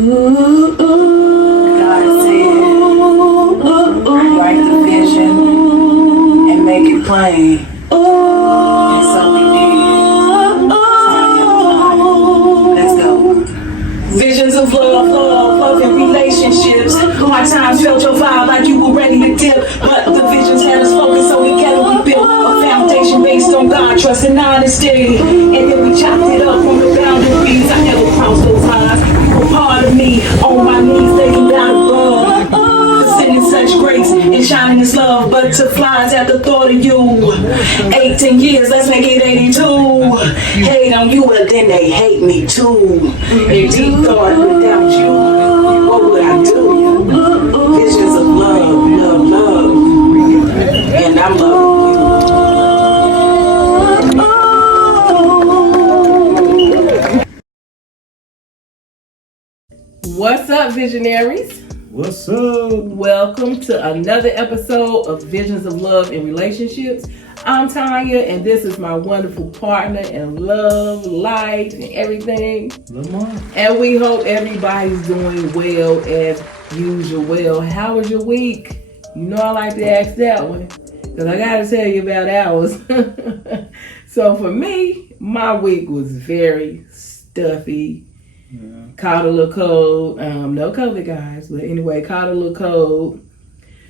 God said, write the vision and make it plain. And so we did. Let's go. Visions of love in relationships. Hard times felt your vibe like you were ready to dip, but the visions had us focused, so together we built a foundation based on God, trust, and honesty. And then we chopped it up from the boundaries. I never crossed those lines. You were part of me, on my knees, thanking God above, sending such grace and shining His love. Butterflies at the thought of you. 18 years, let's make it 82. Hate on you, well then they hate me too. And deep thought, without you, what would I do? Visions of love, love, and I'm loving you. What's up, visionaries? What's up? Welcome to another episode of Visions of Love in Relationships. I'm Tanya, and this is my wonderful partner in love, life, and everything. Lamar. And we hope everybody's doing well as usual. Well, how was your week? You know I like to ask that one, because I got to tell you about ours. So for me, my week was very stuffy. Yeah. Caught a little cold. No COVID, guys, but anyway, caught a little cold.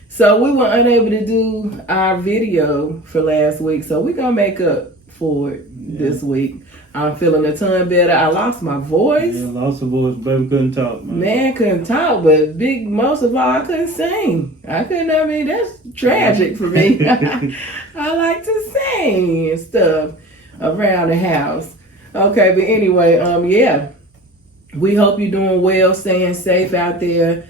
So we were unable to do our video for last week, so we're gonna make up for it this week. I'm feeling a ton better. I lost my voice. Yeah, lost the voice, baby couldn't talk, man. Man, couldn't talk, but most of all, I couldn't sing. That's tragic for me. I like to sing and stuff around the house. Okay, but anyway, we hope you're doing well, staying safe out there.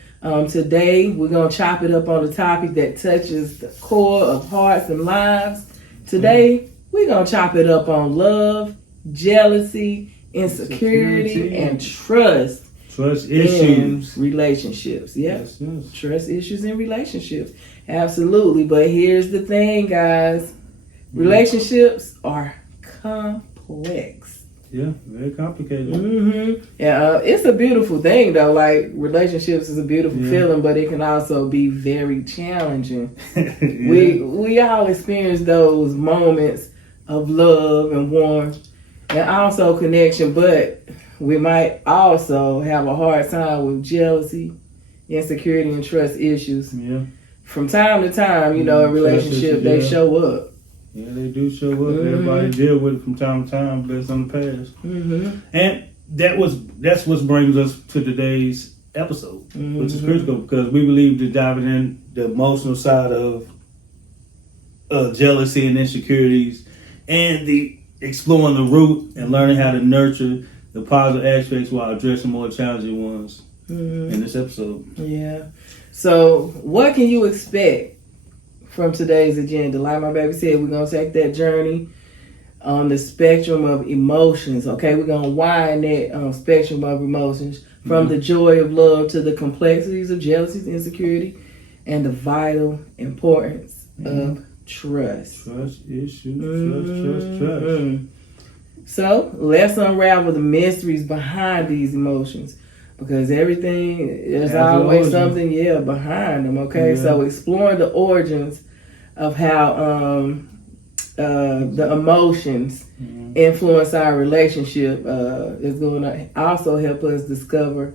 Today, we're going to chop it up on a topic that touches the core of hearts and lives. Today, we're going to chop it up on love, jealousy, insecurity, and trust. Trust issues. In relationships. Yep. Yes. Trust issues in relationships. Absolutely. But here's the thing, guys. Relationships are complex. Yeah, very complicated. Mm-hmm. Yeah, it's a beautiful thing though. Like, relationships is a beautiful feeling, but it can also be very challenging. We all experience those moments of love and warmth and also connection, but we might also have a hard time with jealousy, insecurity, and trust issues. Yeah. From time to time, in relationship, they show up. Yeah, they do show up. Mm-hmm. Everybody deal with it from time to time based on the past. Mm-hmm. And that's what brings us to today's episode, which is critical because we believe that diving in the emotional side of jealousy and insecurities and the exploring the root and learning how to nurture the positive aspects while addressing more challenging ones in this episode. Yeah. So what can you expect from today's agenda? Like my baby said, we're going to take that journey on the spectrum of emotions, okay? We're going to wind that spectrum of emotions from the joy of love to the complexities of jealousy, insecurity, and the vital importance of trust. Trust issues, trust. So let's unravel the mysteries behind these emotions, because everything is always something behind them, okay? Yeah. So exploring the origins of how the emotions influence our relationship is going to also help us discover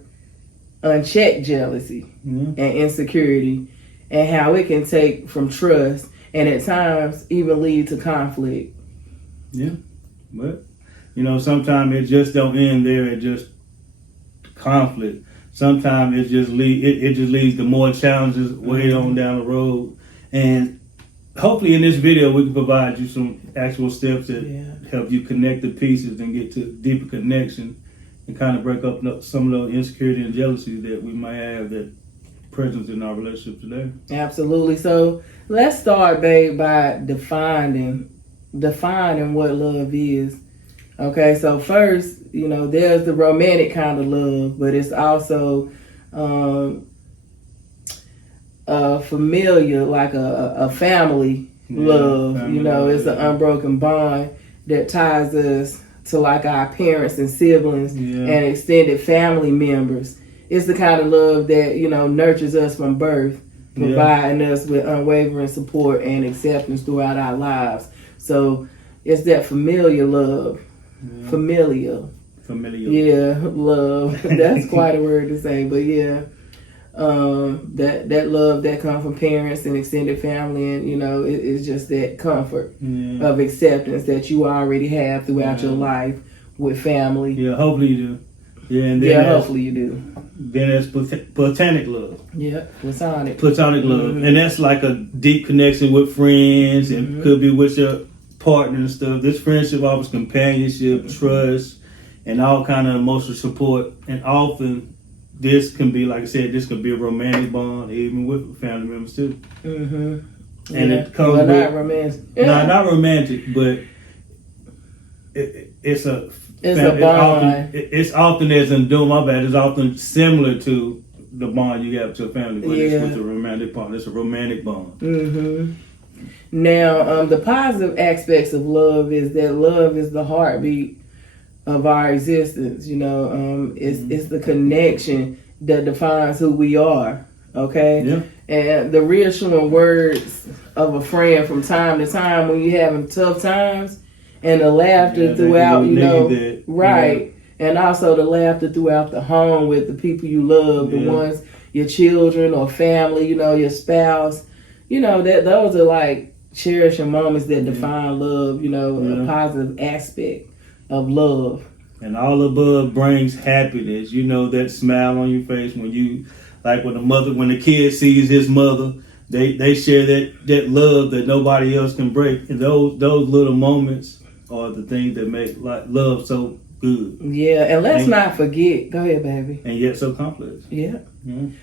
unchecked jealousy and insecurity, and how it can take from trust and at times even lead to conflict. Yeah, but sometimes it just don't end there at just conflict. Sometimes it just leads to more challenges way on down the road. And hopefully in this video we can provide you some actual steps that help you connect the pieces and get to deeper connection and kind of break up some of those insecurity and jealousy that we might have that present in our relationship today. Absolutely. So let's start, babe, by defining what love is. Okay, so first, there's the romantic kind of love, but it's also familiar, like a family love. It's an unbroken bond that ties us to like our parents and siblings and extended family members. it's the kind of love that, you know, nurtures us from birth, providing us with unwavering support and acceptance throughout our lives. So it's that familiar love. Familial. Yeah, love. That's quite a word to say, but yeah. That love that comes from parents and extended family, and you know, it's just that comfort of acceptance that you already have throughout your life with family. Yeah, hopefully you do. Yeah, and then hopefully you do. Then there's platonic love. Yeah, platonic. Platonic love, and that's like a deep connection with friends, and could be with your partner and stuff. This friendship offers companionship, trust, and all kind of emotional support, and often. This can be, like I said, this could be a romantic bond, even with family members too. And it comes with not romantic. No, not romantic, but it's a bond. It's often as in doing my bad. It's often similar to the bond you have with your family, but it's with a romantic bond. It's a romantic bond. Now, the positive aspects of love is that love is the heartbeat of our existence. You know, it's the connection that defines who we are. Okay, and the reassuring words of a friend from time to time when you're having tough times, and the laughter throughout, you know, and also the laughter throughout the home with the people you love, the ones, your children or family, you know, your spouse, you know, that those are like cherishing moments that define love. You know, a positive aspect of love. And all above brings happiness. You know, that smile on your face when you, like when the kid sees his mother, they share that love that nobody else can break. And those little moments are the things that make like love so good. Yeah, and let's not forget. Go ahead, baby. And yet so complex. Yeah.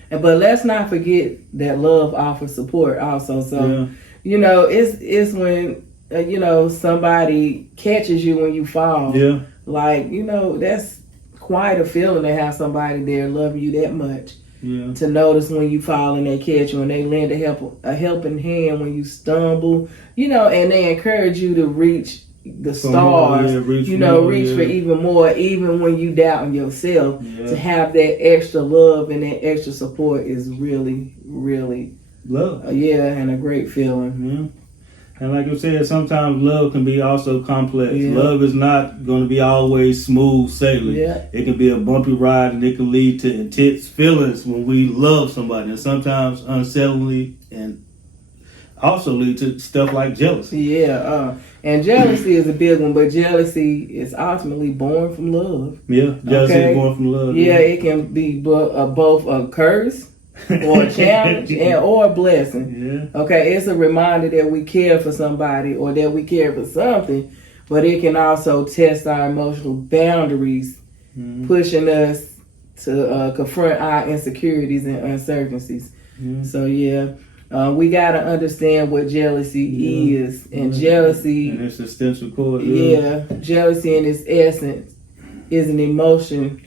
But let's not forget that love offers support also. So, you know, it's when you know, somebody catches you when you fall. Yeah. Like, you know, that's quite a feeling to have somebody there loving you that much. Yeah. To notice when you fall and they catch you and they lend a helping hand when you stumble, you know, and they encourage you to reach the stars, reach for even more, even when you doubt in yourself. Yeah. To have that extra love and that extra support is really, really love. And a great feeling. Yeah. And like you said, sometimes love can be also complex. Yeah. Love is not going to be always smooth sailing. Yeah. It can be a bumpy ride, and it can lead to intense feelings when we love somebody, and sometimes unsettlingly, and also lead to stuff like jealousy. Yeah, and jealousy is a big one, but jealousy is ultimately born from love. Yeah, jealousy is born from love. Yeah, it can be both a curse or a challenge or a blessing. Yeah. Okay, it's a reminder that we care for somebody or that we care for something, but it can also test our emotional boundaries, pushing us to confront our insecurities and uncertainties. So we got to understand what jealousy is, and jealousy and its essential core. Jealousy in its essence is an emotion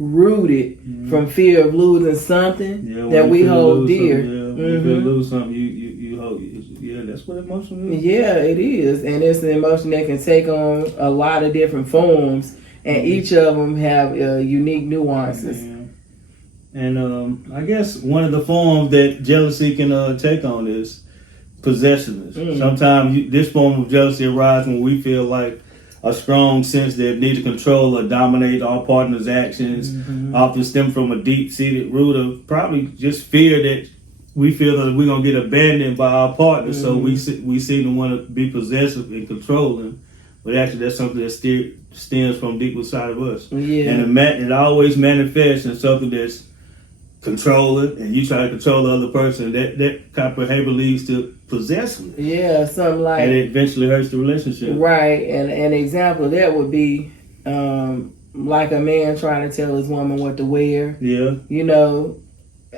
rooted from fear of losing something that we hold dear. When you feel lose something, you hold. That's what emotion is. Yeah, it is, and it's an emotion that can take on a lot of different forms, and each of them have unique nuances. And I guess one of the forms that jealousy can take on is possessiveness. Sometimes this form of jealousy arises when we feel like a strong sense that need to control or dominate our partner's actions, often stem from a deep-seated root of probably just fear that we feel that we're going to get abandoned by our partner. So we seem to want to be possessive and controlling, but actually that's something that stems from deep inside of us. Yeah. And it always manifests in something that's controlling, and you try to control the other person. That kind of behavior leads to possessiveness. Yeah, something like, and it eventually hurts the relationship. Right, and an example of that would be like a man trying to tell his woman what to wear. Yeah, you know,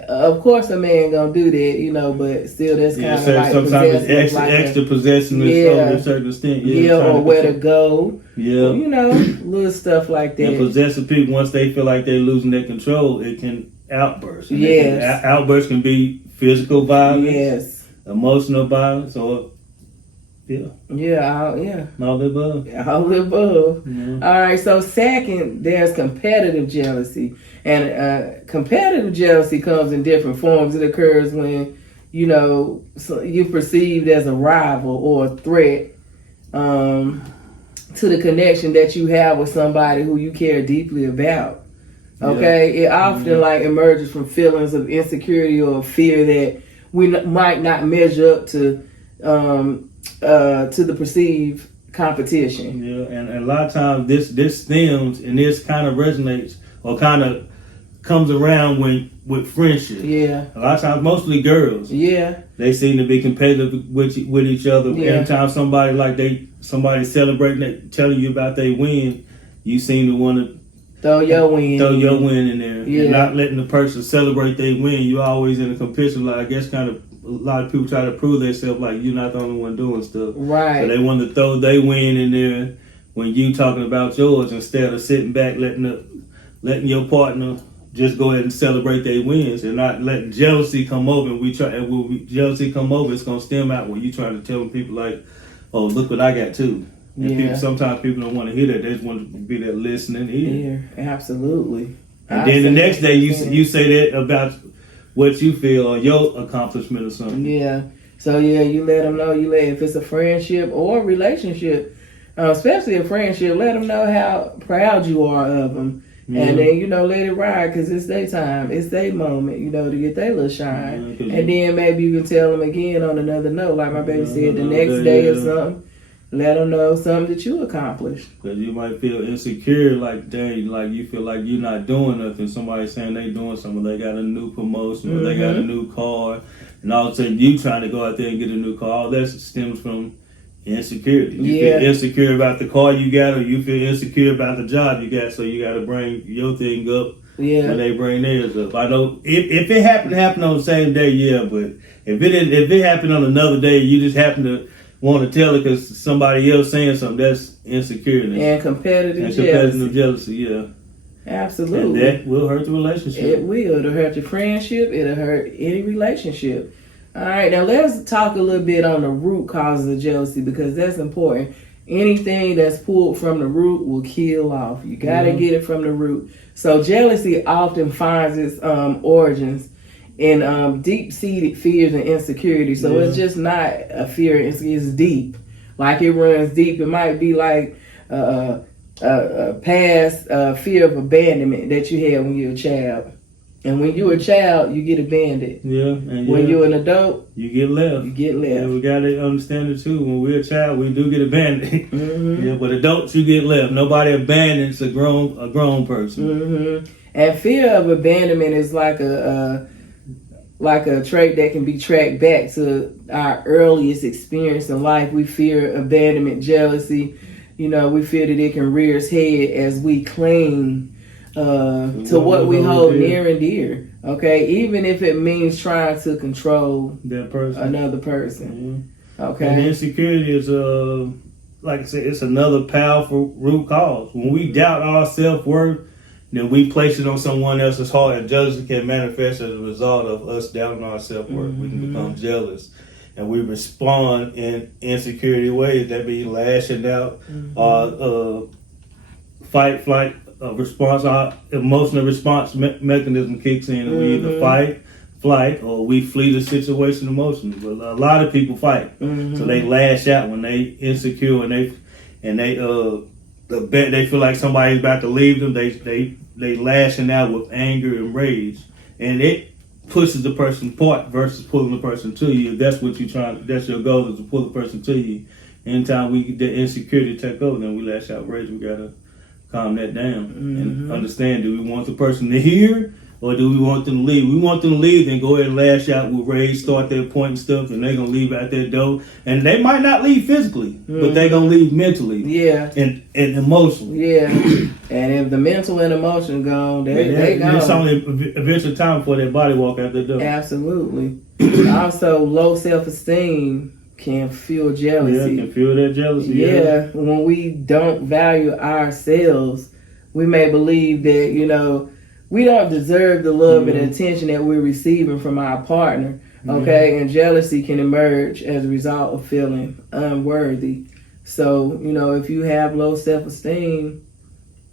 of course a man gonna do that, you know, but still that's kind of like sometimes it's extra possessiveness to a certain extent. Or where to go. Yeah, you know, little stuff like that. And possessive people, once they feel like they're losing their control, it can outburst. Outbursts can be physical violence, emotional violence, or Yeah. Yeah. All the above. All the above. Mhm. All right. So second, there's competitive jealousy, and competitive jealousy comes in different forms. It occurs when you're perceived as a rival or a threat to the connection that you have with somebody who you care deeply about. Okay, It often like emerges from feelings of insecurity or fear that we might not measure up to the perceived competition. Yeah, and a lot of times this stems and this kind of resonates or kind of comes around with friendship. Yeah. A lot of times, mostly girls. Yeah. They seem to be competitive with each other. Yeah. Every time somebody celebrating, telling you about their win, you seem to want to throw your win in there, yeah. and not letting the person celebrate their win. You always in a competition. Like I guess kind of a lot of people try to prove themselves. Like you're not the only one doing stuff. Right. So they want to throw their win in there when you talking about yours instead of sitting back letting your partner just go ahead and celebrate their wins and not letting jealousy come over. And when jealousy come over, it's gonna stem out when you trying to tell people like, "Oh, look what I got too." And sometimes people don't want to hear that. They just want to be that listening ear. Yeah, absolutely. And then the next day you say that about what you feel or your accomplishment or something. Yeah. So you let them know. If it's a friendship or a relationship, especially a friendship, let them know how proud you are of them. Mm-hmm. And then, let it ride because it's their time. It's their moment, to get their little shine. And then maybe you can tell them again on another note, like my baby said, the next day or something. Let them know something that you accomplished. Because you might feel insecure, like, dang, like you feel like you're not doing nothing. Somebody saying they doing something, they got a new promotion, or they got a new car, and all of a sudden you trying to go out there and get a new car. All that stems from insecurity. You feel insecure about the car you got, or you feel insecure about the job you got, so you got to bring your thing up when they bring theirs up. I know if it happened to happen on the same day, but if it happened on another day, you just happen to want to tell it because somebody else saying something, that's insecurity and competitive jealousy. Yeah, absolutely. And that will hurt the relationship. It will. It'll hurt your friendship. It'll hurt any relationship. All right, now let's talk a little bit on the root causes of jealousy because that's important. Anything that's pulled from the root will kill off. You got to get it from the root. So jealousy often finds its origins in deep-seated fears and insecurities. So it's just not a fear, it's deep. Like it runs deep. It might be like a past fear of abandonment that you had when you were a child. And when you're a child, you get abandoned. And when you're an adult, you get left. And we got to understand it too. When we're a child, we do get abandoned. Mm-hmm. But adults, you get left. Nobody abandons a grown person. Mm-hmm. And fear of abandonment is like a trait that can be tracked back to our earliest experience in life. We fear abandonment, jealousy. We fear that it can rear its head as we cling to what we hold near and dear. Okay, even if it means trying to control that person, another person. Okay, and insecurity is like I said, it's another powerful root cause. When we doubt our self-worth, then we place it on someone else's heart, and jealousy can manifest as a result of us doubting our self-worth. We can become jealous, and we respond in insecurity ways. That be lashing out, fight, flight response. Our emotional response mechanism kicks in, and we either fight, flight, or we flee the situation emotionally. But a lot of people fight, so they lash out when they insecure, and they feel like somebody's about to leave them. They lashing out with anger and rage, and it pushes the person apart versus pulling the person to you. That's what you trying. That's your goal, is to pull the person to you. Anytime we get the insecurity take over, then we lash out rage. We gotta calm that down and understand. Do we want the person to hear, or do we want them to leave? We want them to leave, then go ahead and lash out with rage, start their point and stuff, and they're going to leave out that door. And they might not leave physically, but they're going to leave mentally. Yeah. And emotionally. Yeah. And if the mental and emotion gone, they gone. It's only eventual time before their body walk out the door. Absolutely. Also, low self-esteem can fuel jealousy. Yeah, can fuel that jealousy. Yeah. When we don't value ourselves, we may believe that, we don't deserve the love and attention that we're receiving from our partner, Okay, and jealousy can emerge as a result of feeling unworthy. So, if you have low self-esteem,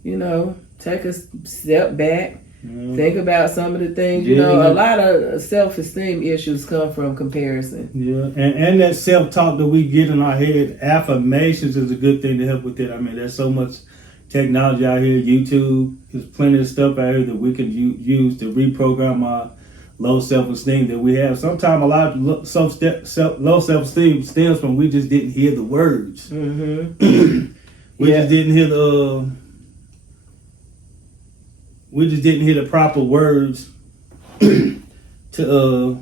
take a step back. Think about some of the things. A lot of self-esteem issues come from comparison. Yeah, and that self-talk that we get in our head, affirmations is a good thing to help with it. I mean, there's so much technology out here. YouTube, there's plenty of stuff out here that we can use to reprogram our low self-esteem that we have. Sometimes a lot of low self-esteem stems from we just didn't hear the words. Mm-hmm. We just didn't hear the proper words to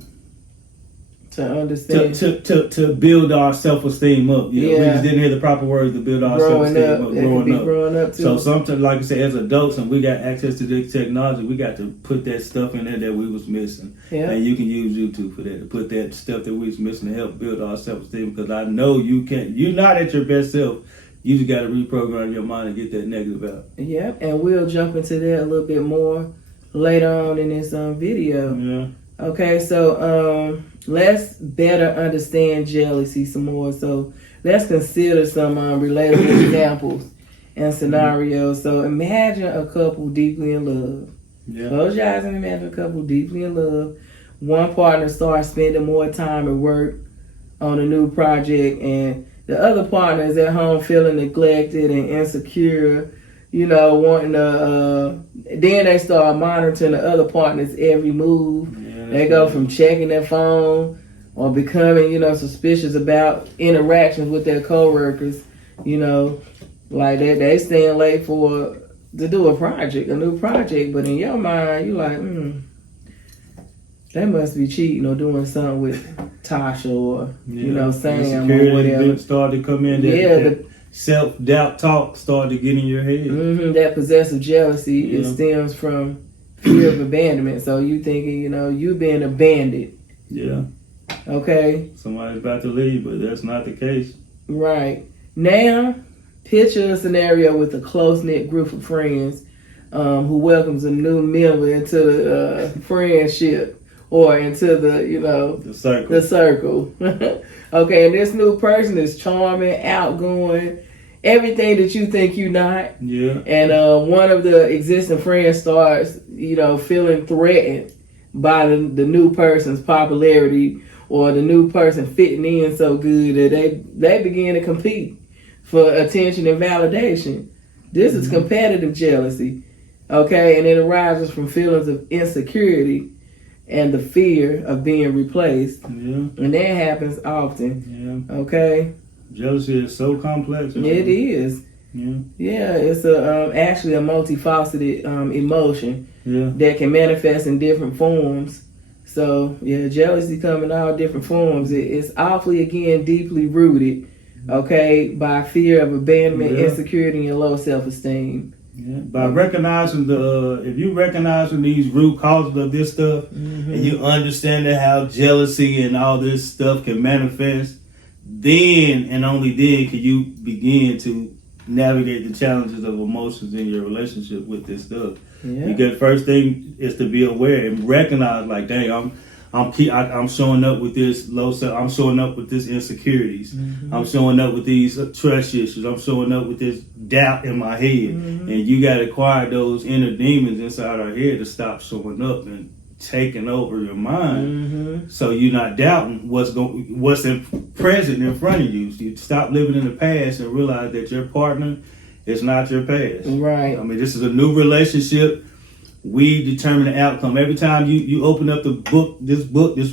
understand to build our self-esteem up. We just didn't hear the proper words to build our self-esteem up. Growing up too. So sometimes, like I said, as adults and we got access to this technology, we got to put that stuff in there that we was missing. Yeah. And you can use YouTube for that, to put that stuff that we was missing to help build our self-esteem, because I know you're not at your best self. You just got to reprogram your mind and get that negative out. Yeah, and we'll jump into that a little bit more later on in this video. Yeah. Okay, so let's better understand jealousy some more. So let's consider some relatable examples and scenarios. So imagine a couple deeply in love. Yeah. Close your eyes and imagine a couple deeply in love. One partner starts spending more time at work on a new project, and the other partner is at home feeling neglected and insecure, wanting to, then they start monitoring the other partner's every move. Yeah, they go from checking their phone or becoming, suspicious about interactions with their coworkers, like they staying late to do a new project, but in your mind, you're like, they must be cheating or doing something with Tasha or, Sam or whatever. Started to come in. The self-doubt talk started to get in your head. Mm-hmm, that possessive jealousy, it stems from fear of abandonment. So you thinking, you being abandoned. Yeah. Okay. Somebody's about to leave, but that's not the case. Right. Now, picture a scenario with a close-knit group of friends who welcomes a new member into the friendship. Or into the circle. Okay, and this new person is charming, outgoing, everything that you think you're not. Yeah. And one of the existing friends starts, feeling threatened by the new person's popularity or the new person fitting in so good that they begin to compete for attention and validation. This is competitive jealousy. Okay, and it arises from feelings of insecurity and the fear of being replaced. Yeah. And that happens often. Yeah. Okay. Jealousy is so complex. It is. Yeah. Yeah, it's actually a multifaceted emotion that can manifest in different forms. So, jealousy comes in all different forms. It's awfully, again, deeply rooted, by fear of abandonment, insecurity, and low self-esteem. Yeah. By recognizing if you recognizing these root causes of this stuff, and you understanding how jealousy and all this stuff can manifest, then and only then can you begin to navigate the challenges of emotions in your relationship with this stuff. Yeah. Because first thing is to be aware and recognize, like, dang, I'm showing up with this low self. I'm showing up with this insecurities. I'm showing up with these trust issues. I'm showing up with this doubt in my head. And you got to acquire those inner demons inside our head to stop showing up and taking over your mind. So you're not doubting what's present in front of you. So you stop living in the past and realize that your partner is not your past. Right. I mean, this is a new relationship. We determine the outcome. Every time you open up this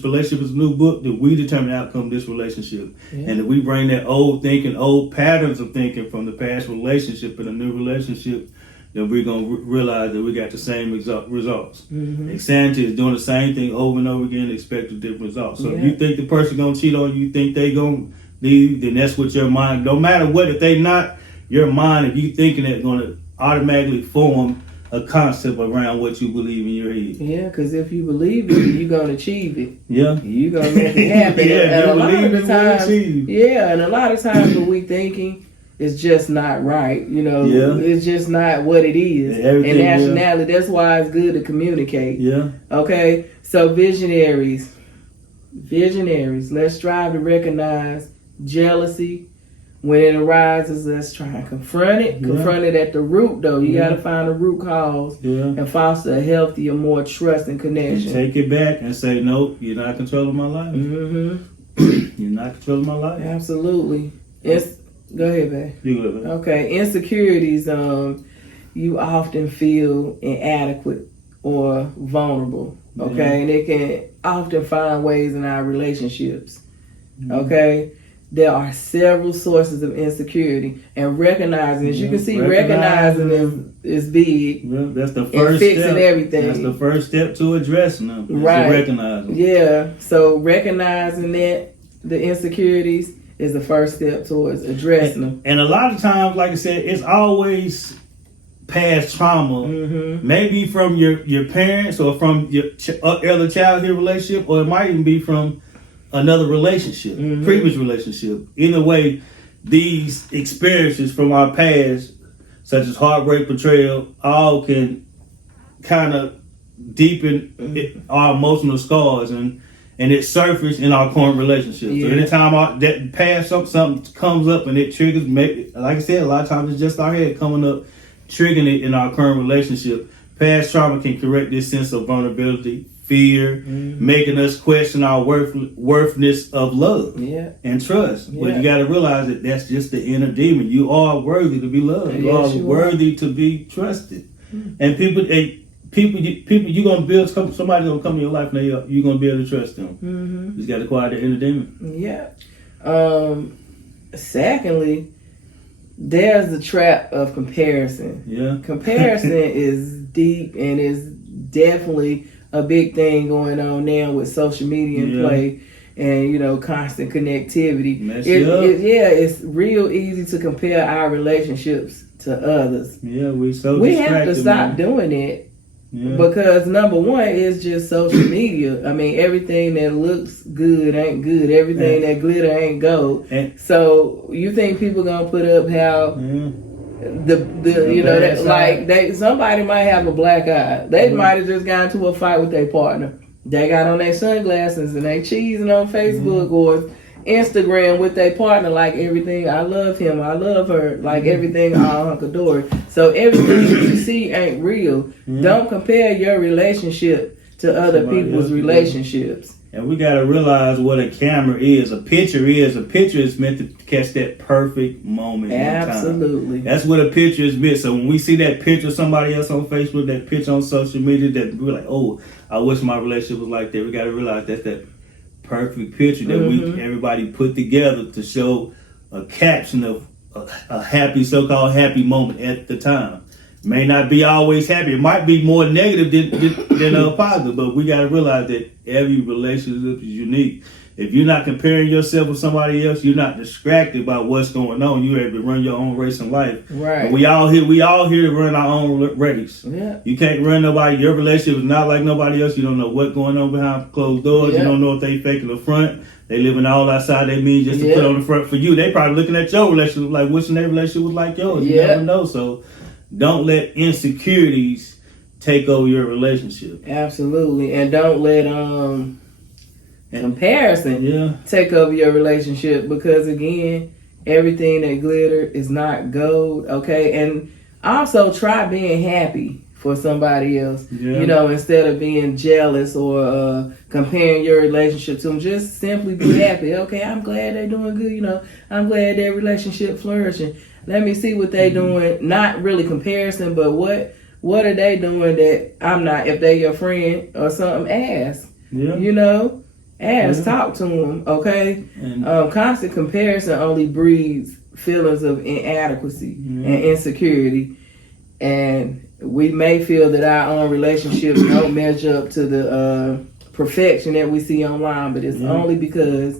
relationship is a new book, that we determine the outcome of this relationship. Yeah. And if we bring that old patterns of thinking from the past relationship in a new relationship, then we're going to realize that we got the same results. Insanity is doing the same thing over and over again, expecting different results. So if you think the person going to cheat on you, think they going to leave, then that's what your mind, no matter what, if they not, your mind, if you thinking it, going to automatically form a concept around what you believe in your head. Yeah, because if you believe it, you're going to achieve it. Yeah. You're going to make it happen. And a lot of the times, and a lot of times what we thinking is just not right. It's just not what it is. And nationality, that's why it's good to communicate. Yeah. Okay, so visionaries, Visionaries. Let's strive to recognize jealousy. When it arises, let's try and confront it. Confront it at the root, though. You got to find the root cause and foster a healthier, more trust and connection. And take it back and say, nope, you're not controlling my life. You're not controlling my life. Absolutely. Go ahead, babe. You go ahead. Okay, insecurities. You often feel inadequate or vulnerable. Okay, and it can often find ways in our relationships. Okay. There are several sources of insecurity, and recognizing, as you can see, recognizing is big. Yeah, that's the first fixing step. Everything. That's the first step to addressing them. Right. To recognize them. Yeah. So recognizing that the insecurities is the first step towards addressing them. And a lot of times, like I said, it's always past trauma, maybe from your parents or from your other childhood relationship, or it might even be from another relationship, previous relationship. Either way, these experiences from our past, such as heartbreak, betrayal, all can kind of deepen our emotional scars, and it surfaces in our current relationship. So anytime that past something comes up and it triggers, maybe, like I said, a lot of times it's just our head coming up, triggering it in our current relationship. Past trauma can correct this sense of vulnerability, fear, making us question our worthiness of love and trust. But you got to realize that that's just the inner demon. You are worthy to be loved. You are worthy to be trusted. And people, you're gonna build. Somebody's gonna come in your life, and you're gonna be able to trust them. You just got to quiet the inner demon. Yeah. Secondly, there's the trap of comparison. Yeah. Comparison is deep and is definitely a big thing going on now with social media and play and, constant connectivity. It's real easy to compare our relationships to others. Yeah, we have to stop doing it because number one is just social media. I mean, everything that looks good ain't good. Everything that glitter ain't gold. So you think people gonna put up how somebody might have a black eye. They might have just got into a fight with their partner. They got on their sunglasses and they cheesing on Facebook or Instagram with their partner, like everything. I love him, I love her, like everything all hunky-dory. So everything you see ain't real. Don't compare your relationship to other people's relationships. And we got to realize what a camera is. A picture is meant to catch that perfect moment. Absolutely. In time. That's what a picture is meant. So when we see that picture of somebody else on Facebook, that picture on social media, that we're like, oh, I wish my relationship was like that. We got to realize that's that perfect picture that everybody put together to show a caption of a happy, so-called happy moment at the time. May not be always happy. It might be more negative than positive, but we got to realize that every relationship is unique. If you're not comparing yourself with somebody else, you're not distracted by what's going on. You're able to run your own race in life. Right. And we all here to run our own race. Yeah. You can't run nobody. Your relationship is not like nobody else. You don't know what's going on behind closed doors. You don't know if they faking the front. They living all outside their means just to put on the front for you. They probably looking at your relationship like wishing their relationship was like yours. You never know. So don't let insecurities take over your relationship. Absolutely. And don't let comparison take over your relationship, because again, everything that glitter is not gold. Okay. And also try being happy for somebody else, instead of being jealous or comparing your relationship to them. Just simply be happy. Okay, I'm glad they're doing good. I'm glad their relationship flourishing. Let me see what they doing. Not really comparison, but what are they doing that I'm not? If they your friend or something, ask. Ask, talk to them. Okay. And constant comparison only breeds feelings of inadequacy and insecurity, and we may feel that our own relationships don't measure up to the perfection that we see online, but it's only because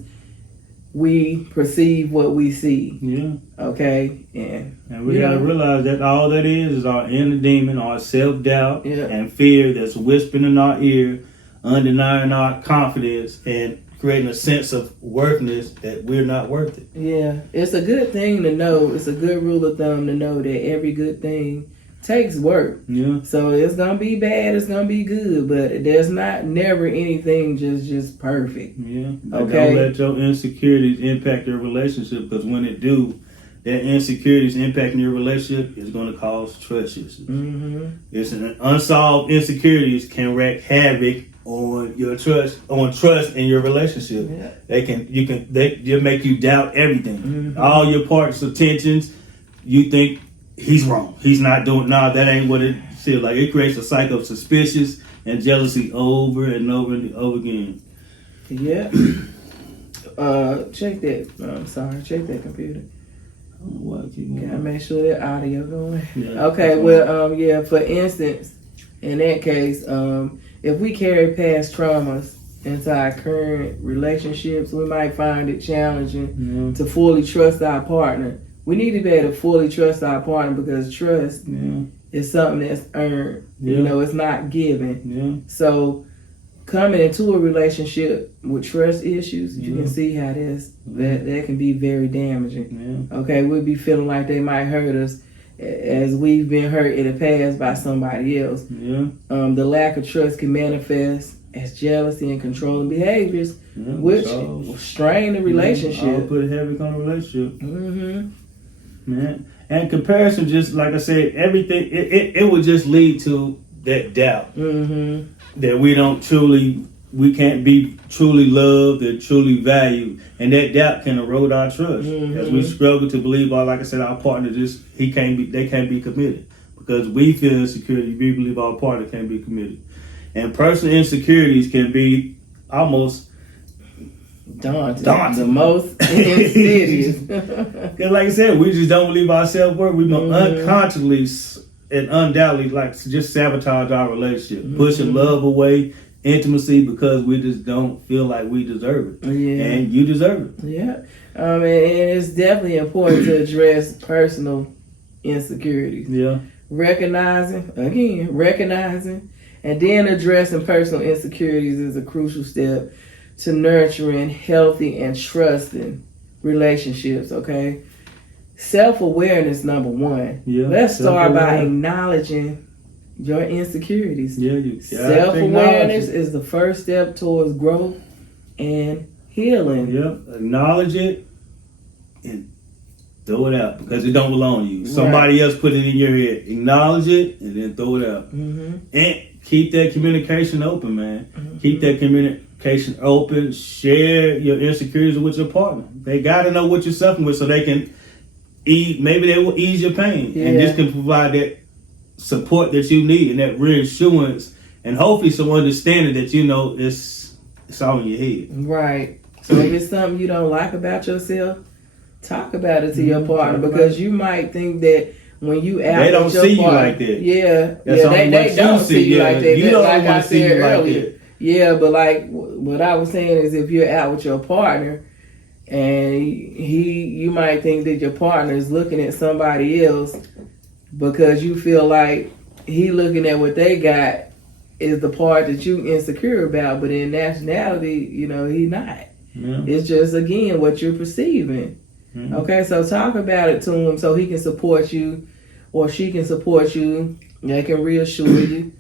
we perceive what we see. Yeah. Okay. And we gotta realize that all that is our inner demon, our self-doubt and fear that's whispering in our ear, undenying our confidence and creating a sense of worthiness that we're not worth it. Yeah. It's a good thing to know. It's a good rule of thumb to know that every good thing takes work. Yeah. So it's gonna be bad, it's gonna be good, but there's not never anything just perfect. Yeah. But Okay. don't let your insecurities impact your relationship, because when it do, that insecurities impacting your relationship is going to cause trust issues. Mm-hmm. It's an unsolved insecurities can wreak havoc on your trust in your relationship. Yeah. They'll make you doubt everything. Mm-hmm. All your partner's intentions, you think he's wrong. He's not doing. Nah, that ain't what it feels like. It creates a cycle of suspicious and jealousy over and over and over again. Yeah. Check that. I'm sorry. Check that computer. Gotta make sure that audio going. Yeah, okay. Well, yeah. For instance, in that case, if we carry past traumas into our current relationships, we might find it challenging to fully trust our partner. We need to be able to fully trust our partner, because trust is something that's earned. Yeah. You know, it's not given. Yeah. So coming into a relationship with trust issues, you can see how that can be very damaging. Yeah. Okay, we'll be feeling like they might hurt us as we've been hurt in the past by somebody else. Yeah. The lack of trust can manifest as jealousy and controlling behaviors, which will strain the relationship. I'll put havoc on the relationship. Mm-hmm. Man. And comparison, just like I said, everything it would just lead to that doubt that we can't be truly loved and truly valued, and that doubt can erode our trust as we struggle to believe like I said, our partner they can't be committed, because we feel insecurity. We believe our partner can't be committed, and personal insecurities can be almost daunting. The most insidious. Because like I said, we just don't believe our self-worth. We unconsciously and undoubtedly just sabotage our relationship, pushing love away, intimacy, because we just don't feel like we deserve it. Yeah. And you deserve it. Yeah. And it's definitely important to address personal insecurities. Yeah. Recognizing, and then addressing personal insecurities is a crucial step to nurturing healthy and trusting relationships, okay? Self-awareness, number one. Yeah. Let's start by acknowledging your insecurities. Yeah, Self-awareness is the first step towards growth and healing. Yeah. Acknowledge it and throw it out, because it don't belong to you. Somebody else put it in your head. Acknowledge it and then throw it out. And keep that communication open, man. Keep that communication open. Share your insecurities with your partner. They got to know what you're suffering with, so they can maybe they will ease your pain. Yeah. And this can provide that support that you need and that reassurance, and hopefully some understanding that it's all in your head. Right. So if it's something you don't like about yourself, talk about it to your partner, because you might think that when you out they don't with your see partner, you like that. Yeah, They don't see you like that. You don't like want I to see said you earlier. like that. Yeah, but like what I was saying is, if you're out with your partner and you might think that your partner is looking at somebody else because you feel like he looking at what they got is the part that you insecure about, but in nationality, he not. Yeah. It's just, again, what you're perceiving. Okay, so talk about it to him so he can support you, or she can support you. They can reassure you.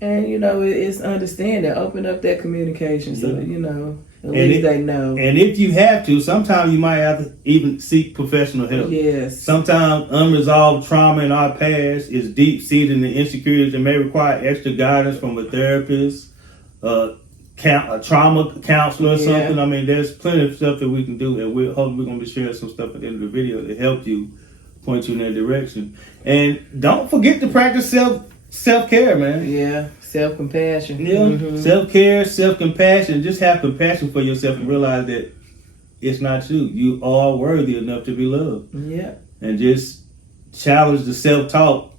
And, it's understanding. Open up that communication so that, at least they know. And if you have to, sometimes you might have to even seek professional help. Yes. Sometimes unresolved trauma in our past is deep-seated in the insecurities and may require extra guidance from a therapist, a trauma counselor or something. I mean, there's plenty of stuff that we can do, and we're going to be sharing some stuff at the end of the video to help you, point you in that direction. And don't forget to practice self-care, man. Yeah, self-compassion. Yeah, self-care, self-compassion. Just have compassion for yourself and realize that it's not you. You are worthy enough to be loved. Yeah. And just challenge the self-talk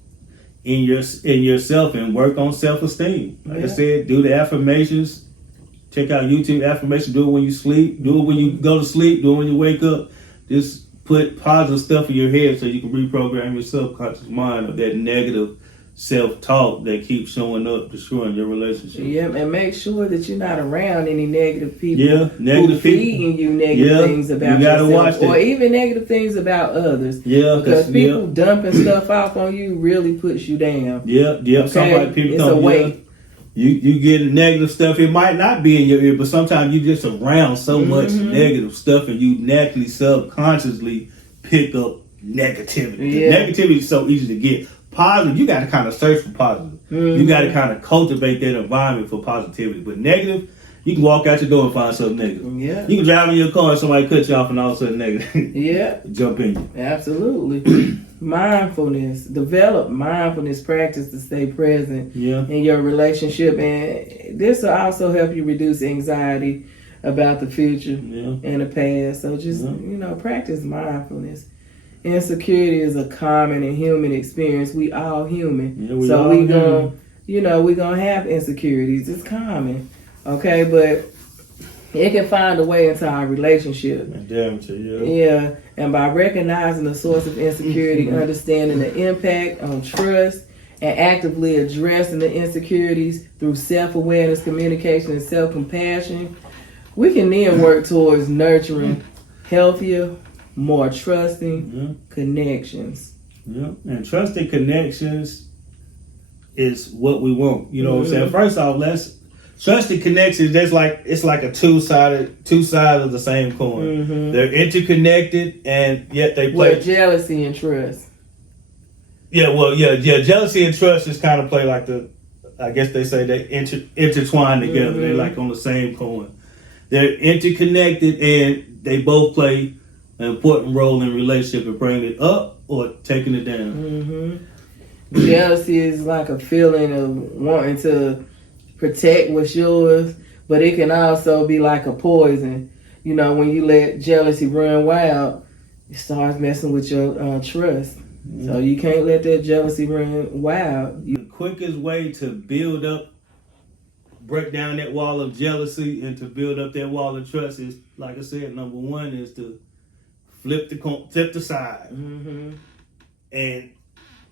in yourself and work on self-esteem. Like I said, do the affirmations. Check out YouTube affirmations. Do it when you sleep. Do it when you go to sleep. Do it when you wake up. Just put positive stuff in your head so you can reprogram your subconscious mind of that negative self-talk that keeps showing up, destroying your relationship. Yeah, and make sure that you're not around any negative people. Yeah, negative who feeding you negative things about you gotta yourself, watch that. or even negative things about others. Yeah, because people dumping stuff off on you really puts you down. Yeah. Okay? Somebody people it's come. a weight. You get negative stuff. It might not be in your ear, but sometimes you just around so much negative stuff, and you naturally, subconsciously pick up negativity. Yeah. Negativity is so easy to get. Positive, you got to kind of search for positive. You got to kind of cultivate that environment for positivity. But negative, you can walk out your door and find something negative. Yeah. You can drive in your car and somebody cut you off and all of a sudden negative. Yeah. Jump in you. Absolutely. Mindfulness. Develop mindfulness practice to stay present in your relationship. And this will also help you reduce anxiety about the future and the past. So just, practice mindfulness. Insecurity is a common and human experience. We all human. We're gonna have insecurities. It's common. Okay, but it can find a way into our relationship. Yeah. And by recognizing the source of insecurity, understanding the impact on trust, and actively addressing the insecurities through self-awareness, communication, and self-compassion, we can then work towards nurturing healthier, more trusting connections. Yeah, and trusting connections is what we want. You know what I'm saying? First off, trusting connections. It's like a two sides of the same coin. They're interconnected, and yet they play. Well, jealousy and trust. Jealousy and trust just kind of play like I guess they say they intertwine together. They're like on the same coin. They're interconnected, and they both play an important role in relationship of bringing it up or taking it down. Jealousy is like a feeling of wanting to protect what's yours, but it can also be like a poison. When you let jealousy run wild, it starts messing with your trust. So you can't let that jealousy run wild. The quickest way to break down that wall of jealousy and to build up that wall of trust is, like I said, number one is to flip the side and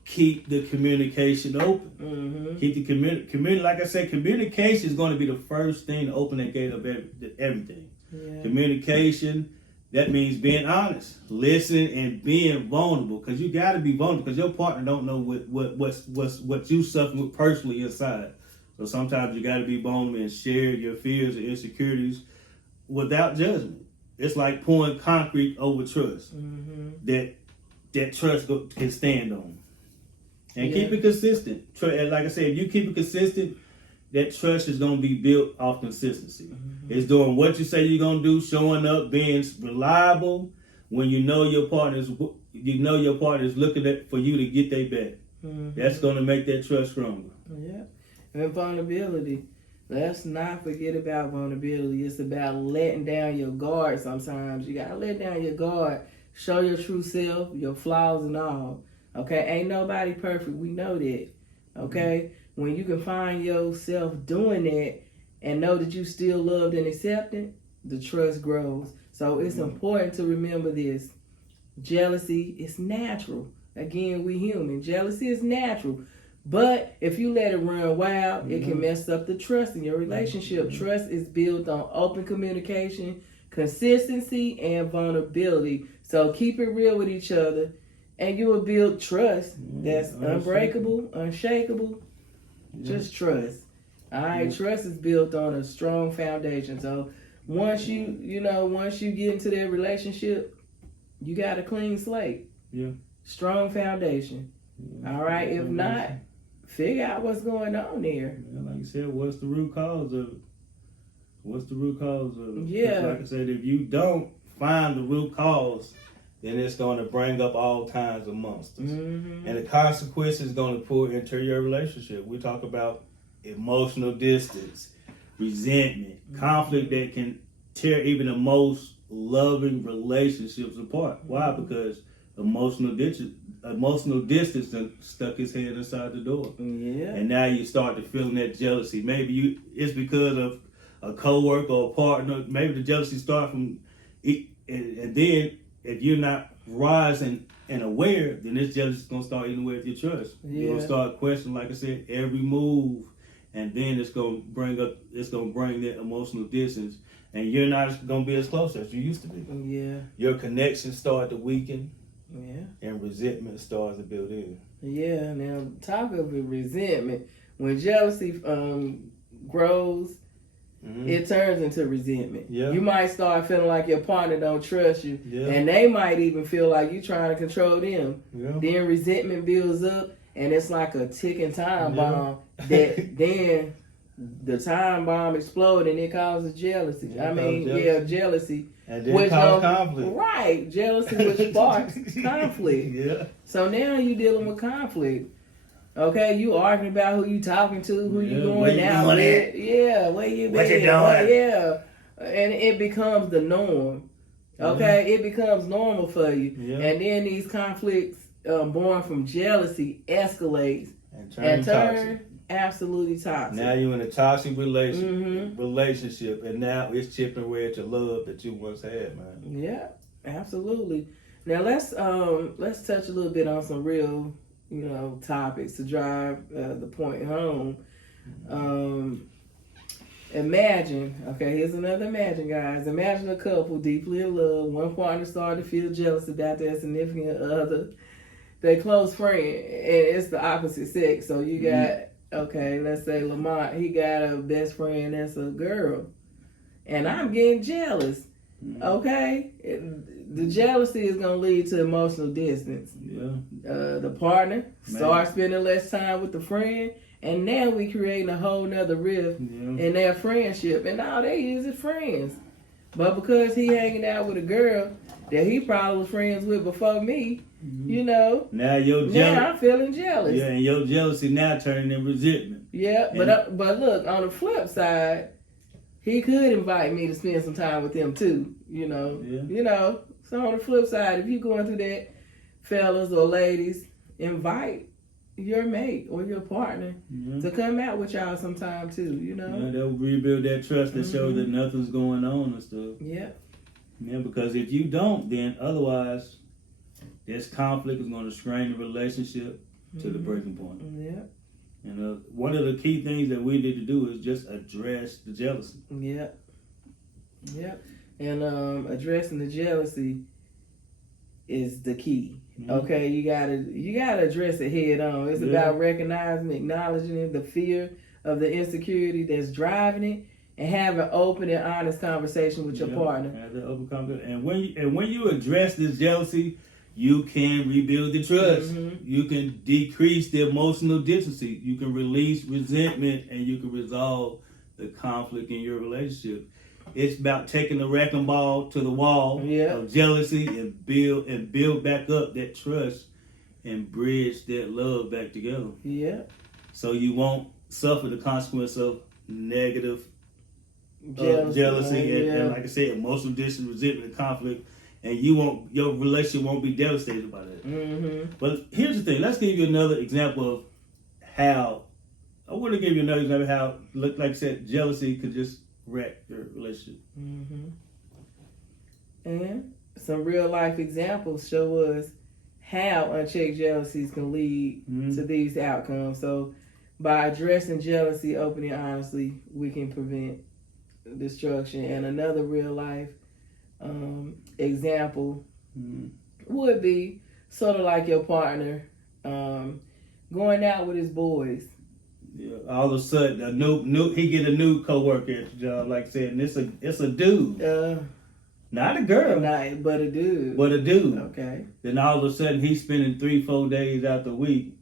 keep the communication open. Keep the community. Like I said, communication is going to be the first thing to open that gate of everything. Yeah. Communication. That means being honest, listening, and being vulnerable. Because you got to be vulnerable. Because your partner don't know what you suffer with personally inside. So sometimes you got to be vulnerable and share your fears and insecurities without judgment. It's like pouring concrete over trust that trust can stand on. And keep it consistent. Like I said, if you keep it consistent, that trust is going to be built off consistency. It's doing what you say you're going to do, showing up, being reliable when you know your partner is looking for you to get their back. That's going to make that trust stronger. Yeah. And vulnerability. Let's not forget about vulnerability. It's about letting down your guard sometimes. You got to let down your guard. Show your true self, your flaws and all. Okay? Ain't nobody perfect. We know that. Okay? When you can find yourself doing that and know that you still loved and accepted, the trust grows. So it's important to remember this. Jealousy is natural. Again, we human. Jealousy is natural. But if you let it run wild, it can mess up the trust in your relationship. Trust is built on open communication, consistency, and vulnerability. So keep it real with each other, and you will build trust that's unbreakable, unshakable. Just trust. All right, trust is built on a strong foundation. So once you get into that relationship, you got a clean slate. Yeah. Strong foundation. All right. If not, figure out what's going on there. Like you said, what's the root cause of it? Yeah. Like I said, if you don't find the root cause, then it's going to bring up all kinds of monsters. And the consequence is going to pour into your relationship. We talk about emotional distance, resentment, conflict that can tear even the most loving relationships apart. Why? Because emotional distance stuck his head inside the door. Yeah. And now you start to feeling that jealousy. Maybe it's because of a coworker or a partner. Maybe the jealousy starts from it, and then if you're not rise and aware, then this jealousy is gonna start eating away at your trust. Yeah. You're gonna start questioning, like I said, every move, and then it's gonna bring that emotional distance, and you're not gonna be as close as you used to be. Yeah. Your connection start to weaken, Yeah. and resentment starts to build in. Yeah. Now, talk of resentment. When jealousy grows, it turns into resentment. Yeah. You might start feeling like your partner don't trust you, Yeah. and they might even feel like you trying to control them. Yeah. Then resentment builds up, and it's like a ticking time bomb. That then the time bomb explodes, and it causes jealousy. Jealousy. And then cause conflict. Right, jealousy which sparks conflict. Yeah. So now you dealing with conflict. Okay, you arguing about who you talking to, who you going out with. Yeah, where you been. What you doing? Yeah. And it becomes the norm. Okay, it becomes normal for you. Yeah. And then these conflicts born from jealousy escalates And turn absolutely toxic. Now you're in a toxic relationship, and now it's chipping away at your love that you once had, man. Yeah, absolutely. Now let's touch a little bit on some real, topics to drive the point home. Imagine, here's another imagine, guys. Imagine a couple deeply in love. One partner started to feel jealous about their significant other, their close friend, and it's the opposite sex. So you got, let's say Lamont, he got a best friend that's a girl, and I'm getting jealous. Okay, the jealousy is gonna lead to emotional distance. Yeah. The partner starts spending less time with the friend, and now we creating a whole nother rift in their friendship, and all they is friends. But because he hanging out with a girl that he probably was friends with before me, Now now I'm feeling jealous. Yeah, and your jealousy now turning into resentment. Yeah, but look, on the flip side, he could invite me to spend some time with him too. So on the flip side, if you're going through that, fellas or ladies, invite your mate or your partner to come out with y'all sometime too. Yeah, they'll rebuild that trust that shows that nothing's going on and stuff. Yeah. Yeah, because if you don't, then otherwise, this conflict is going to strain the relationship to the breaking point. Yeah. And one of the key things that we need to do is just address the jealousy. Yeah. Yeah. And addressing the jealousy is the key. Okay, you gotta address it head on. It's about recognizing, acknowledging the fear of the insecurity that's driving it, and have an open and honest conversation with your partner. Have that open conversation. And when you address this jealousy, you can rebuild the trust. You can decrease the emotional distance. You can release resentment, and you can resolve the conflict in your relationship. It's about taking the wrecking ball to the wall of jealousy and build back up that trust and bridge that love back together. Yeah. So you won't suffer the consequence of negative jealousy and, like I said, emotional distance, resentment, and conflict, and your relationship won't be devastated by that. But here's the thing. Let's give you another example of how. I want to give you another example of how, like I said, jealousy could just wreck your relationship. And some real life examples show us how unchecked jealousies can lead to these outcomes. So by addressing jealousy openly and honestly, we can prevent destruction. And another real life example would be sort of like your partner going out with his boys. Yeah, all of a sudden, he get a new coworker at the job, like I said, and it's a dude, not a girl, but a dude. Okay. Then all of a sudden, he's spending 3-4 days out the week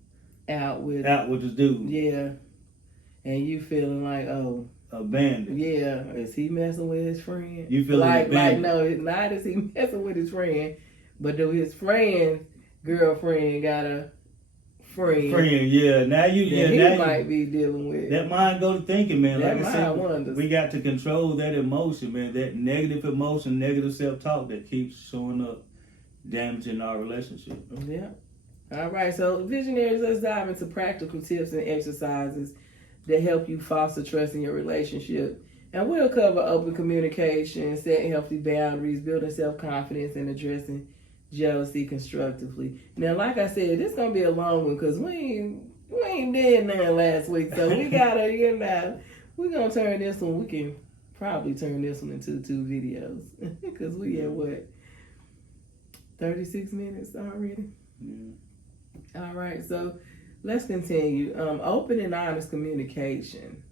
out with this dude. Yeah, and you feeling like, abandoned. Yeah, is he messing with his friend? You feel abandoned? No, not is he messing with his friend, but do his friend's girlfriend got a friend? Yeah. Now he might be dealing with. That mind go to thinking, man. That like I said, wonders. We got to control that emotion, man. That negative emotion, negative self-talk that keeps showing up, damaging our relationship. Yeah. All right, so visionaries, let's dive into practical tips and exercises that help you foster trust in your relationship. And we'll cover open communication, setting healthy boundaries, building self-confidence, and addressing jealousy constructively. Now, like I said, this gonna be a long one because we ain't did nothing last week, so we gotta, we're gonna turn this one. We can probably turn this one into 2 videos because we at what, 36 minutes already. Yeah. All right, so let's continue. Open and honest communication.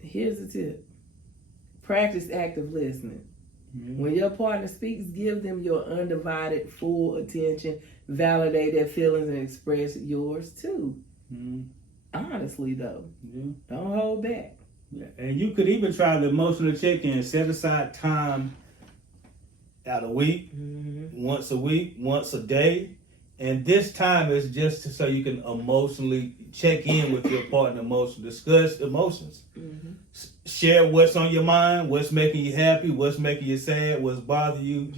Here's a tip. Practice active listening. Mm-hmm. When your partner speaks, give them your undivided, full attention. Validate their feelings and express yours too. Mm-hmm. Honestly, though. Yeah. Don't hold back. Yeah. And you could even try the emotional check-in. Set aside time out a week, once a week, once a day. And this time is just so you can emotionally check in with your partner, discuss emotions. Share what's on your mind, what's making you happy, what's making you sad, what's bothering you.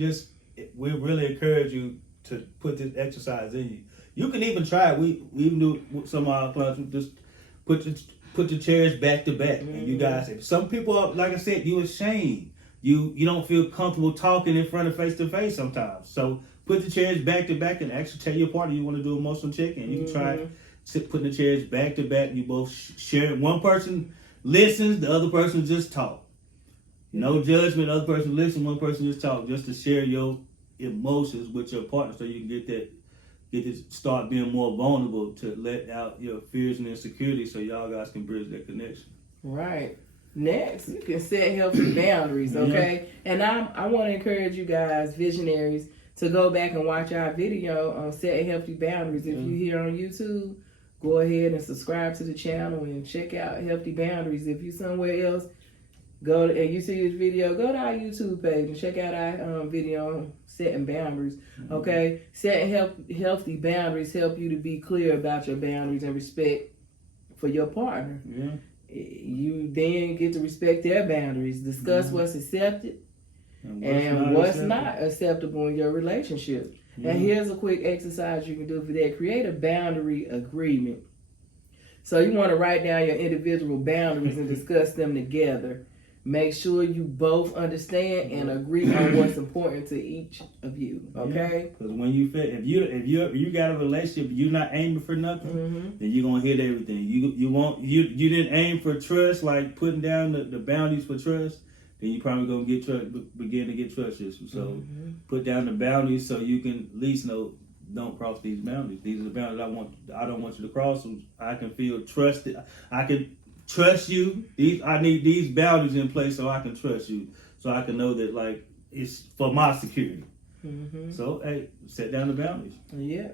We really encourage you to put this exercise in you. You can even try it. We even do some of our clients. Just put the chairs back to back, and you guys. Some people are, like I said, you ashamed. You don't feel comfortable talking in front of face to face sometimes. So put the chairs back to back and actually tell your partner you want to do emotional check-in. You can try putting the chairs back to back. You both share. One person listens, the other person just talk. No judgment. The other person listens, one person just talk. Just to share your emotions with your partner, so you can get to start being more vulnerable to let out your fears and insecurities, so y'all guys can bridge that connection. Right. Next, you can set healthy boundaries, okay? Yeah. And I want to encourage you guys, visionaries, to go back and watch our video on setting healthy boundaries. If you're here on YouTube, go ahead and subscribe to the channel and check out healthy boundaries. If you're somewhere else, and you see this video, go to our YouTube page and check out our video on setting boundaries, okay? Setting healthy boundaries help you to be clear about your boundaries and respect for your partner. Yeah. You then get to respect their boundaries, discuss what's accepted and what's not acceptable in your relationship. And here's a quick exercise you can do for that. Create a boundary agreement. So you want to write down your individual boundaries and discuss them together. Make sure you both understand and agree on what's important to each of you. Okay? Because when you if you got a relationship, you're not aiming for nothing, then you're gonna hit everything. You didn't aim for trust, like putting down the boundaries for trust, then you probably gonna begin to get trust issues. So put down the boundaries so you can at least know, don't cross these boundaries. These are the boundaries I don't want you to cross them. I can feel trusted. I can trust you. I need these boundaries in place so I can trust you. So I can know that, like, it's for my security. So, hey, set down the boundaries. Yeah.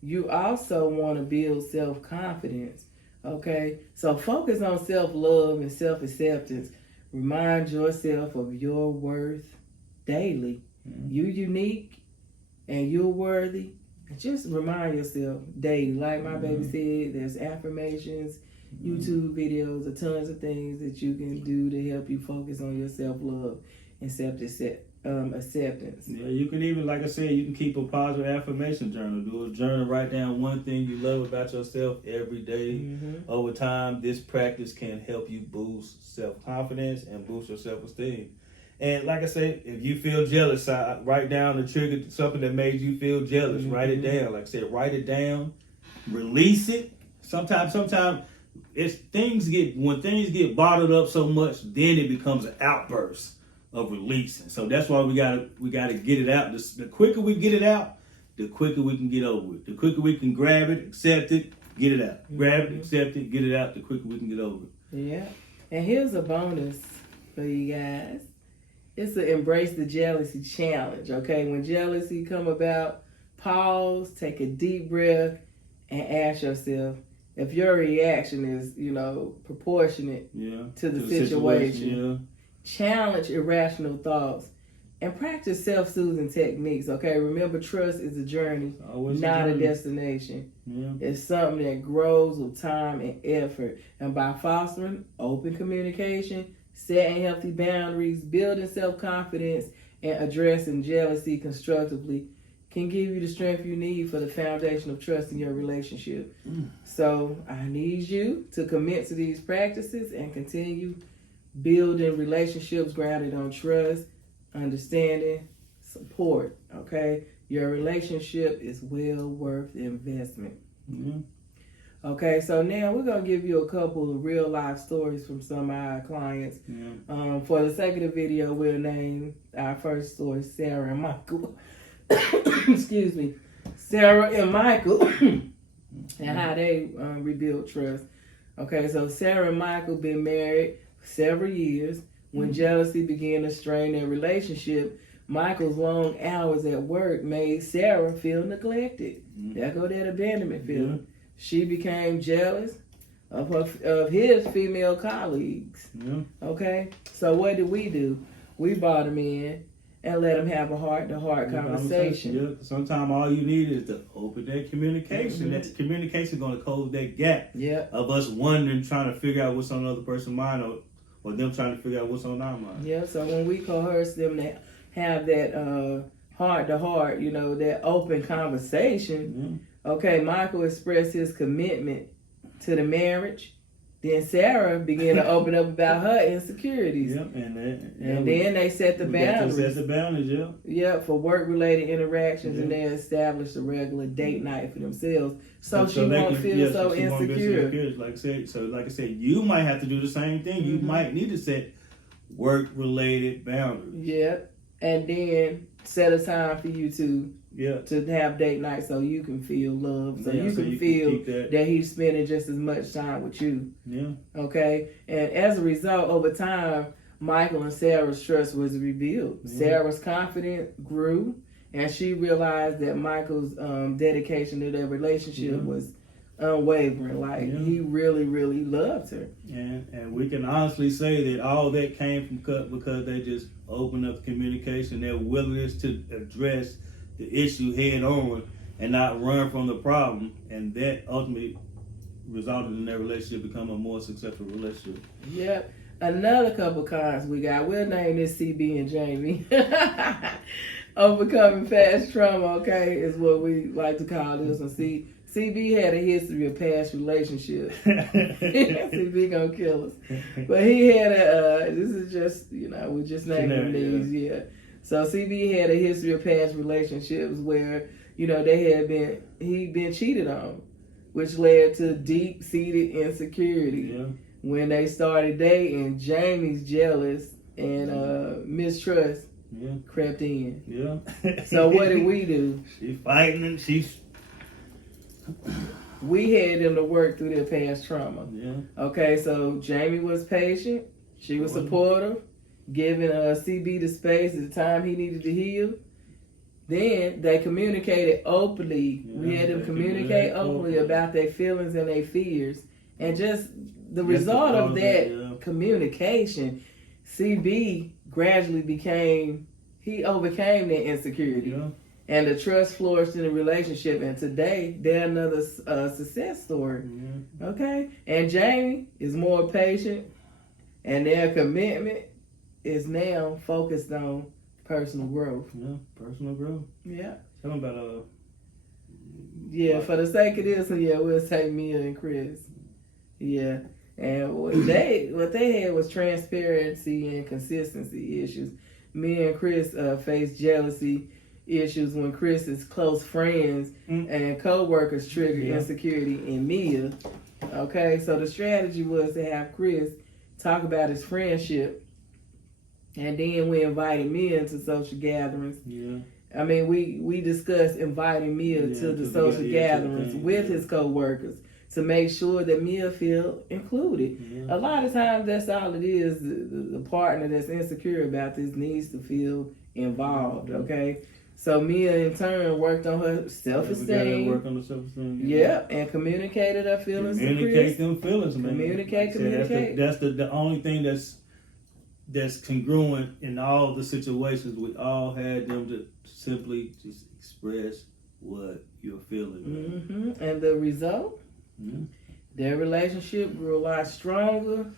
You also want to build self-confidence. Okay? So focus on self-love and self-acceptance. Remind yourself of your worth daily. You're unique and you're worthy. Just remind yourself daily. Like my baby said, there's affirmations, YouTube videos, tons of things that you can do to help you focus on your self-love and acceptance. Yeah, you can even, like I said, you can keep a positive affirmation journal. Do a journal, write down one thing you love about yourself every day. Over time, this practice can help you boost self-confidence and boost your self-esteem. And like I said, if you feel jealous, write down the trigger, something that made you feel jealous. Write it down. Like I said, write it down, release it. Sometimes when things get bottled up so much, then it becomes an outburst of releasing. So that's why we gotta get it out. The quicker we get it out, the quicker we can get over it. The quicker we can grab it, accept it, get it out. Grab it, accept it, get it out. The quicker we can get over it. Yeah. And here's a bonus for you guys. It's to embrace the jealousy challenge. Okay, when jealousy come about, pause, take a deep breath, and ask yourself if your reaction is, proportionate to the situation. Challenge irrational thoughts and practice self-soothing techniques. Okay, remember, trust is a journey, not a destination. It's something that grows with time and effort. And by fostering open communication, setting healthy boundaries, building self-confidence, and addressing jealousy constructively can give you the strength you need for the foundation of trust in your relationship. So I need you to commit to these practices and continue building relationships grounded on trust, understanding, support. Okay, your relationship is well worth the investment. Mm-hmm. Okay, so now we're gonna give you a couple of real life stories from some of our clients. Yeah. For the sake of the video, we'll name our first story Sarah and Michael. Excuse me, Sarah and Michael, and how they rebuild trust. Okay, so Sarah and Michael been married for several years. When jealousy began to strain their relationship, Michael's long hours at work made Sarah feel neglected. There go that abandonment feeling. She became jealous of his female colleagues. Yeah. Okay, so what did? We brought him in and let him have a heart-to-heart conversation. Yeah, sometimes all you need is to open that communication. That communication going to close that gap of us wondering, trying to figure out what's on the other person's mind, or them trying to figure out what's on our mind. Yeah, so when we coerce them to have that heart-to-heart, that open conversation, okay, Michael expressed his commitment to the marriage. Then Sarah began to open up about her insecurities. Yep, and then they set the boundaries. Set the boundaries, yeah. For work-related interactions, and they established a regular date night for themselves, so she won't feel so insecure. Like I said, you might have to do the same thing. You might need to set work-related boundaries. Yeah, and then set a time for you to have date night so you can feel love, so you can feel that he's spending just as much time with you. Yeah. Okay? And as a result, over time, Michael and Sarah's trust was rebuilt. Sarah's confidence grew, and she realized that Michael's dedication to their relationship was unwavering. Like, he really, really loved her. And we can honestly say that all that came from because they just opened up communication, their willingness to address the issue head on and not run from the problem, and that ultimately resulted in their relationship becoming a more successful relationship. Yep. Another couple cons we got. We'll name this CB and Jamie. Overcoming past trauma, okay, is what we like to call this one. See, CB had a history of past relationships. CB gonna kill us. But he had this is just, we're just naming these, So CB had a history of past relationships where, he'd been cheated on, which led to deep-seated insecurity. Yeah. When they started dating, Jamie's jealous and mistrust crept in. Yeah. So what did we do? She's fighting and we had them to work through their past trauma. Yeah. Okay, so Jamie was patient. She was supportive, giving CB the space at the time he needed to heal. Then they communicated openly. We had them communicate openly about their feelings and their fears. And just the result of that communication, CB gradually overcame that insecurity. Yeah. And the trust flourished in the relationship. And today, they're another success story. Yeah. Okay? And Jamie is more patient. And their commitment is now focused on personal growth. Yeah, personal growth. Yeah. Tell them about for the sake of this, we'll say Mia and Chris. Yeah. And what they had was transparency and consistency issues. Mia and Chris faced jealousy issues when Chris's close friends and co-workers triggered insecurity in Mia. Okay, so the strategy was to have Chris talk about his friendship, and then we invited Mia into social gatherings. Yeah. I mean, we discussed inviting Mia to the social gatherings with his co-workers to make sure that Mia feel included. Yeah. A lot of times that's all it is. The partner that's insecure about this needs to feel involved, okay? So Mia in turn worked on her self-esteem. Work on the self-esteem. Yeah, and communicated her feelings to Chris. Communicate them feelings, man. Communicate. That's the only thing that's congruent in all the situations. We all had them to simply just express what you're feeling. Mm-hmm. And the result? Mm-hmm. Their relationship grew a lot stronger.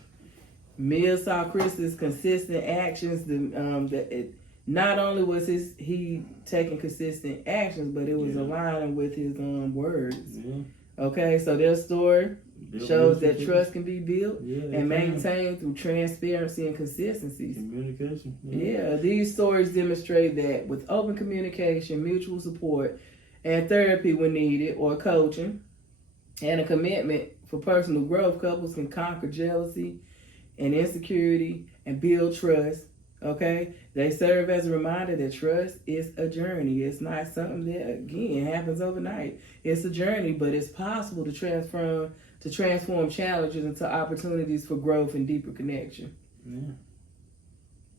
Mia saw Chris's consistent actions. Not only was he taking consistent actions, but it was aligning with his words. Yeah. Okay, so their story Shows that trust can be built Yeah, and maintained through transparency and consistency. Communication. Yeah, these stories demonstrate that with open communication, mutual support, and therapy when needed, or coaching, and a commitment for personal growth, couples can conquer jealousy and insecurity and build trust. Okay, they serve as a reminder that trust is a journey. It's not something that again happens overnight. It's a journey, but it's possible to transform challenges into opportunities for growth and deeper connection. Yeah.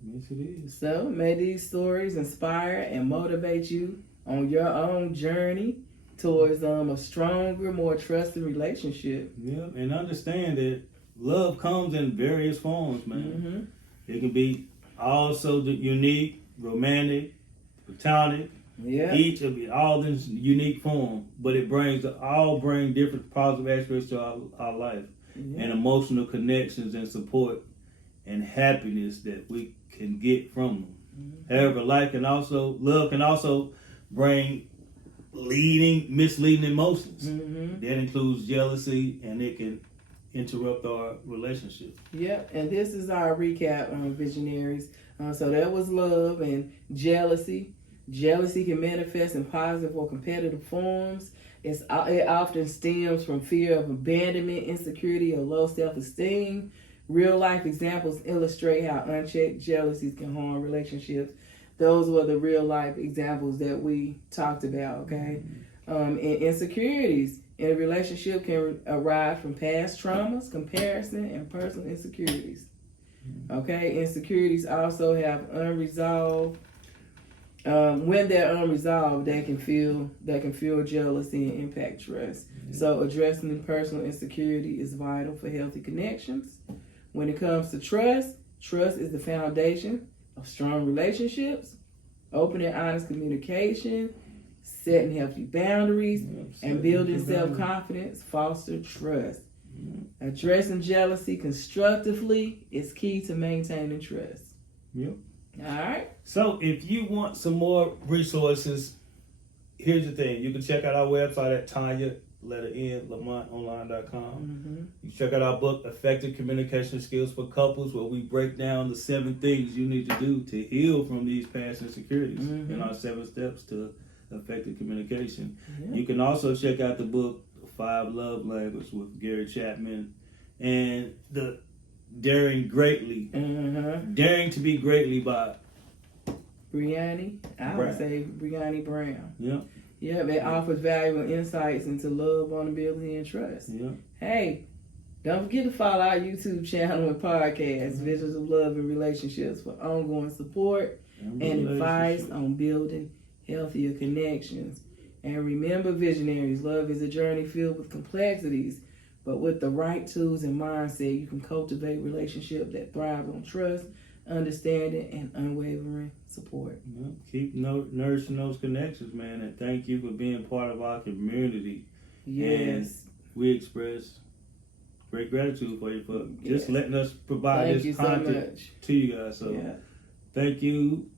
Yes, it is. So may these stories inspire and motivate you on your own journey towards a stronger, more trusting relationship. Yeah, and understand that love comes in various forms, man. It can be also the unique, romantic, platonic. Yeah. Each of it, all in unique form, but it all bring different positive aspects to our life, and emotional connections and support and happiness that we can get from them. However, love can also bring misleading emotions. That includes jealousy, and it can interrupt our relationship. Yep, and this is our recap on Visionaries. So that was love and jealousy. Jealousy can manifest in positive or competitive forms. It often stems from fear of abandonment, insecurity, or low self-esteem. Real life examples illustrate how unchecked jealousies can harm relationships. Those were the real life examples that we talked about, okay? And insecurities in a relationship can arise from past traumas, comparison, and personal insecurities. Okay, insecurities also have unresolved. When they're unresolved, they can fuel jealousy and impact trust. So addressing personal insecurity is vital for healthy connections. When it comes to trust is the foundation of strong relationships. Open and honest communication, setting healthy boundaries, and building self-confidence foster trust. Addressing jealousy constructively is key to maintaining trust. Yep. All right. So if you want some more resources, here's the thing. You can check out our website at TanyaLamontonline.com. You can check out our book, Effective Communication Skills for Couples, where we break down the 7 things you need to do to heal from these past insecurities and our 7 steps to effective communication. You can also check out the book, 5 Love Languages with Gary Chapman, and the Daring to Be Greatly by Brianni. I would say Brianni Brown. Yeah. Yeah, it offers valuable insights into love, vulnerability, and trust. Yeah. Hey, don't forget to follow our YouTube channel and podcast, Visions of Love and Relationships, for ongoing support and advice on building healthier connections. And remember, Visionaries, love is a journey filled with complexities, but with the right tools and mindset, you can cultivate relationships that thrive on trust, understanding, and unwavering support. Yeah. Keep nourishing those connections, man, and thank you for being part of our community. Yes. And we express great gratitude for you for just letting us provide this content to you guys. So thank you.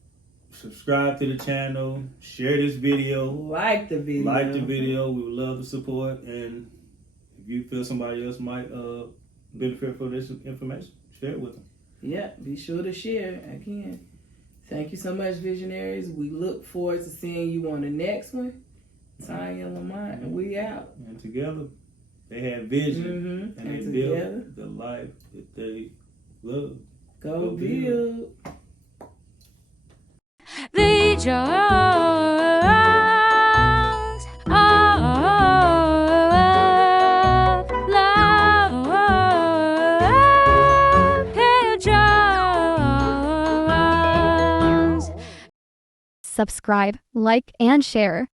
Subscribe to the channel. Share this video. Like the video. We would love the support. And if you feel somebody else might benefit from this information, share it with them. Yeah, be sure to share. Again, thank you so much, Visionaries. We look forward to seeing you on the next one. Tanya and Lamont, and we out. And together, they had vision, and they built the life that they love. Go build. Visions of love, visions. Subscribe, like, and share.